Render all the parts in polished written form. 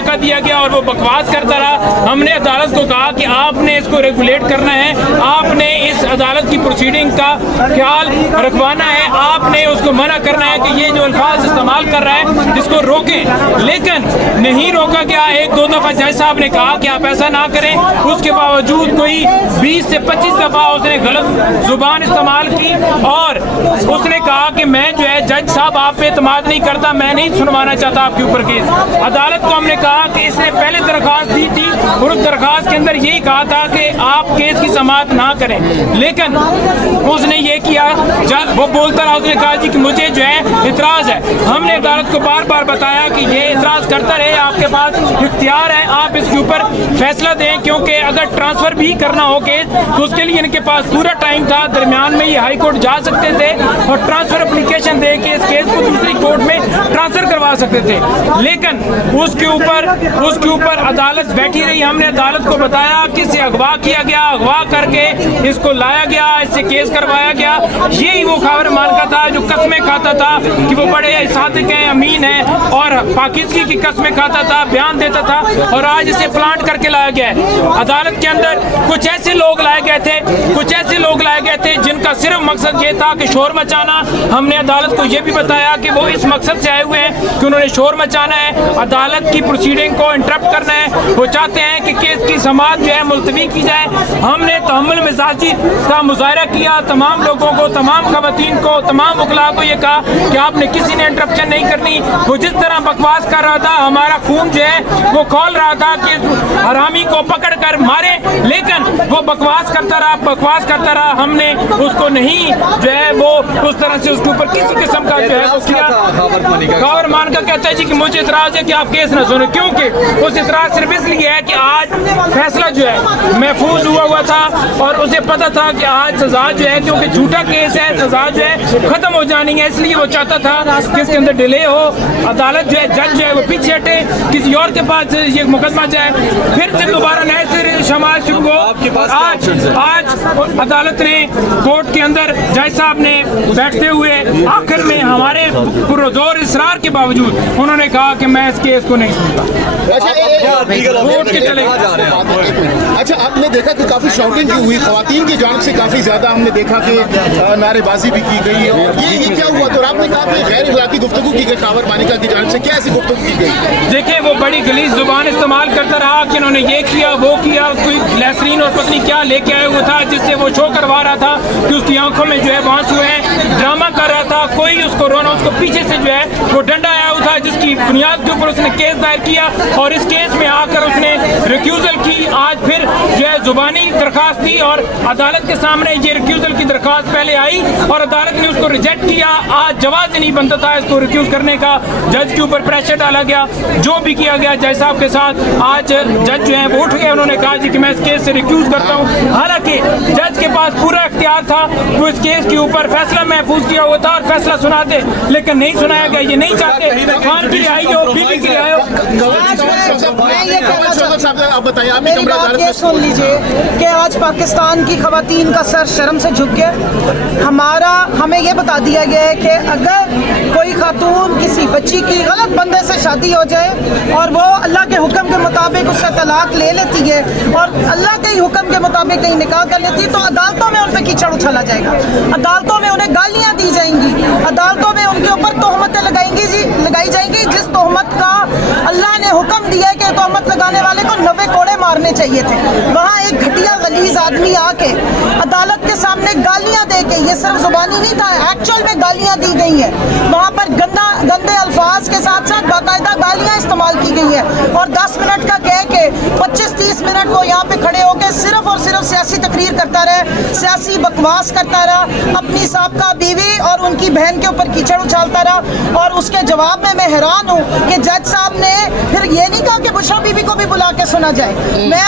موقع دیا گیا اور وہ بکواس کرتا رہا. ہم نے عدالت کو کہا کہ آپ نے اس کو ریگولیٹ کرنا ہے, آپ نے اس عدالت کی پروسیڈنگ کا خیال رکھوانا ہے, آپ نے اس کو منع کرنا ہے کہ یہ جو الفاظ استعمال کر رہا ہے اس کو روکیں. لیکن نہیں روکا گیا. ایک دو دفعہ جج صاحب نے کہا کہ آپ ایسا نہ کریں, اس کے باوجود کوئی 20 سے 25 دفعہ اس نے غلط زبان استعمال کی اور اس نے کہا کہ میں جو ہے جج صاحب آپ پہ اعتماد نہیں کرتا, میں نہیں سنوانا چاہتا آپ کے اوپر کیس. عدالت کو ہم نے کہا کہ اس نے پہلے درخواست دی تھی اور اس درخواست کے اندر یہی کہا تھا کہ آپ کیس کی سماعت نہ کریں, لیکن اس نے یہ کیا, وہ بولتا رہا, اس نے کہا جی کہ مجھے جو ہے اعتراض ہے. ہم نے عدالت کو بار بار بتایا کہ یہ اعتراض کرتا رہے, آپ کے پاس اختیار ہے, آپ اس کے اوپر فیصلہ دیں, کیونکہ اگر ٹرانسفر بھی کرنا ہو کیس تو اس کے لیے ان کے پاس پورا ٹائم تھا, درمیان میں یہ ہائی کورٹ جا سکتے تھے اور ٹرانسفر اپلیکیشن دے کے اس کیس کو دوسری کورٹ میں ٹرانسفر کروا سکتے تھے. لیکن اس کے اوپر عدالت بیٹھی رہی. ہم نے عدالت کو بتایا کہ اسے اغوا کیا گیا, اغوا کر کے اس کو لایا گیا, اس سے کیس کروایا گیا. یہی وہ خاور مان کا تھا جو قسمیں کھاتا تھا کہ وہ بڑے صادق ہیں, امین ہیں اور پاکیزگی کی قسمیں کھاتا تھا, بیان دیتا تھا, اور آج اسے پلانٹ کر کے لایا گیا ہے. عدالت کے اندر کچھ ایسے لوگ لائے گئے تھے جن کا صرف مقصد یہ تھا کہ شور مچانا. ہم نے عدالت کو یہ بھی بتایا کہ وہ اس مقصد سے آئے ہوئے ہیں کہ انہوں نے شور مچانا ہے, عدالت کی پروسیڈنگ کو انٹرپٹ کرنا ہے. وہ چاہتے ہیں کہ کیس کی سماعت جو ہے ملتوی کی جائے. ہم نے تحمل مزاجی کا مظاہرہ کیا, تمام لوگوں کو, تمام خواتین کو, تمام وکلاء کو یہ کہا کہ آپ نے کسی نے انٹرپشن نہیں کرنی. وہ جس طرح بکواس کر رہا تھا, ہمارا خون جو ہے وہ کھول رہا تھا کہ حرامی کو پکڑ کر مارے, لیکن وہ بکواس کرتا رہا. ہم نے اس کو نہیں جو ہے وہ اس طرح سے اس کے اوپر کسی قسم کا جو ہے وہ کیا. خاور مان کا کہتا ہے جی کہ مجھے اعتراض ہے کہ آپ کیس نہ سنیں, کیونکہ اس اعتراض صرف اس لیے ہے کہ آج فیصلہ جو ہے محفوظ ہوا تھا اور اسے پتا تھا کہ آج سزا جو ہے, کیونکہ جھوٹا کیس ہے, سزا جو ہے ختم ہو جانی ہے, اس لیے وہ چاہتا تھا کہ اس کے اندر ڈیلے ہو. عدالت جو ہے, جج جو ہے وہ پیچھے ہٹے, کسی اور کے پاس یہ مقدمہ جائے, پھر سے دوبارہ نئے سے شمال شروع ہو. آج عدالت نے کورٹ کے اندر جج صاحب نے بیٹھتے ہوئے آخر میں ہمارے پرزور اصرار کے باوجود انہوں نے کہا کہ میں اس کیس کو نہیں سنتا. اچھا, آپ نے دیکھا کہ کافی شاؤٹنگ کی ہوئی خواتین کی جانب سے, کافی زیادہ ہم نے دیکھا کہ نعرے بازی بھی کی گئی, اور یہ کیا ہوا؟ تو آپ نے کہا کہ غیر اخلاقی گفتگو کی گئی خاور مانیکا کی جانب سے, کیا ایسی گفتگو کی گئی؟ دیکھیں, وہ بڑی غلیظ زبان استعمال کرتا رہا کہ انہوں نے یہ کیا وہ کیا, کوئی گلیسرین اور پتنی کیا لے کے آیا ہوا تھا جس سے وہ شو کروا رہا تھا کہ اس کی آنکھوں میں جو ہے بانس ہوئے ہیں, ڈرامہ کر رہا تھا. کوئی اس کو رونا, اس کو پیچھے سے جو ہے وہ ڈنڈا آیا ہوا تھا جس کی بنیاد کے اوپر اس نے کیس دائر کیا, اور اس کیس میں آ کر اس نے ریکیوزل کی. آج پھر جو ہے زبانی درخواست دی اور عدالت کے سامنے یہ ریکیوزل کی درخواست پہلے آئی اور عدالت نے اس کو ریجیکٹ کیا. آج جواز نہیں بنتا تھا اس کو ریکیوز کرنے کا, جج کے اوپر پریشر ڈالا گیا, جو بھی کیا گیا جج صاحب کے ساتھ. آج جج جو ہے وہ اٹھ گئے, انہوں نے کہا جی کہ میں اس کیس سے ریکیوز کرتا ہوں, حالانکہ جج کے پاس پورا اختیار تھا, وہ اس کیس کے اوپر فیصلہ محفوظ کیا ہوا تھا اور فیصلہ سناتے, لیکن نہیں سنایا گیا. یہ نہیں چاہتے خان کی رہائی ہو, بی بی کی رہائی ہو. یہ سن لیجیے کہ آج پاکستان کی خواتین کا سر شرم سے جھک گیا. ہمیں یہ بتا دیا گیا ہے کہ اگر کوئی خاتون کسی بچی کی غلط بندے سے شادی ہو جائے اور وہ اللہ کے حکم کے مطابق اس سے طلاق لے لیتی ہے اور اللہ کے ہی حکم کے مطابق کہیں نکاح کر لیتی ہے, تو عدالتوں میں ان پہ کیچڑ اچھالا جائے گا, عدالتوں میں انہیں گالیاں دی جائیں گی, عدالتوں میں ان کے اوپر تہمتیں لگائی جائیں گی جس تہمت کا اللہ نے حکم دیا ہے کہ تہمت لگانے والے کو 90 کوڑے مارنے چاہیے تھے. وہاں ایک گھٹیا غلیظ آدمی آ کے عدالت کے سامنے گالیاں دے کے, یہ صرف زبانی نہیں تھا, ایکچوئل میں گالیاں دی گئی ہیں, وہاں پر گندے الفاظ کے ساتھ ساتھ باقاعدہ گالیاں استعمال کی گئی ہیں, اور 10 منٹ کا کہہ کے 25-30 منٹ کو یہاں پہ کھڑے ہو کے صرف اور صرف سیاسی تقریر کرتا رہا, سیاسی بکواس کرتا رہا, اپنی سابقہ بیوی اور ان کی بہن کے اوپر کیچڑ اچھالتا رہا. اور اس کے جواب میں حیران ہوں کہ جج صاحب نے پھر یہ نہیں کہا کہ بشرا بی بی کو بھی بلا کے سنا جائے.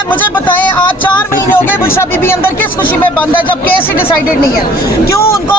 مجھے بتائیں, آج 4 مہینے ہو گئے بشرا بی بی اندر کس خوشی میں بند ہے جب کیس ہی ڈیسائیڈڈ نہیں ہے؟ کیوں ان کو